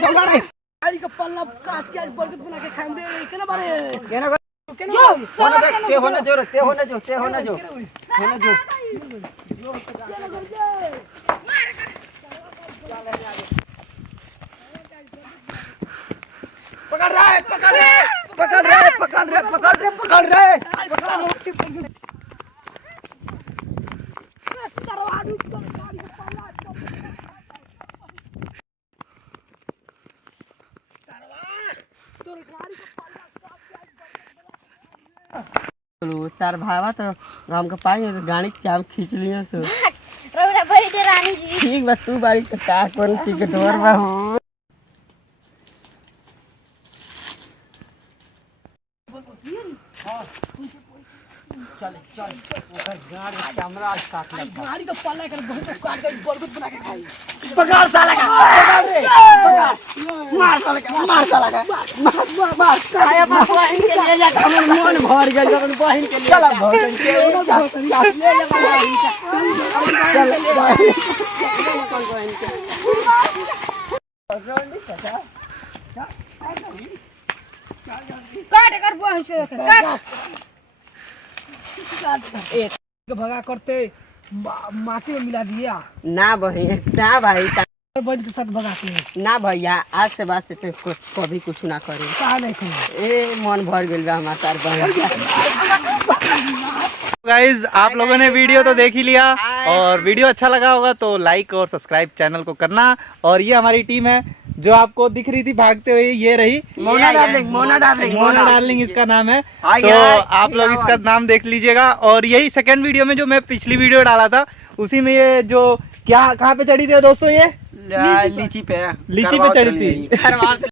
दौड़ा रे गाड़ी का पल्ला काट के आज बर्गर बना के खाएम रे केना बारे केना होने जो पकड़ रहा है तार भावा तो हमके पाई गाड़ी चाब खींच लियो सो रौरा भरी दे रानी जी ठीक बस तू बारी का कौन टिकट और बाहू चल गाड़ी का पल्ला कर बहुत काट के बर्गर बना के खाई पकड़ साला का मार साला का मार आया बहिन के ले जा हमर मन भर गेल अपन बहिन के ले चल भौजन के ले जा बहिन चल बहिन के काट कर बहिन से काट एक भगा करते माटी में मिला दिया ना भाई बहन के साथ भगा के ना भैया आज से बाद से तो कभी कुछ ना करे कहा नहीं करे ए मन भर गेल बा हमार तार बहन गाइज आप लोगों ने वीडियो तो देख ही लिया और वीडियो अच्छा लगा होगा तो लाइक और सब्सक्राइब चैनल को करना। और ये हमारी टीम है जो आपको दिख रही थी भागते हुए, ये रही मोना डार्लिंग इसका नाम है। तो आप लोग इसका नाम देख लीजिएगा। और यही सेकंड वीडियो में जो मैं पिछली वीडियो डाला था उसी में ये जो क्या कहाँ पे चढ़ी थी दोस्तों, ये लीची पे चढ़ी थी।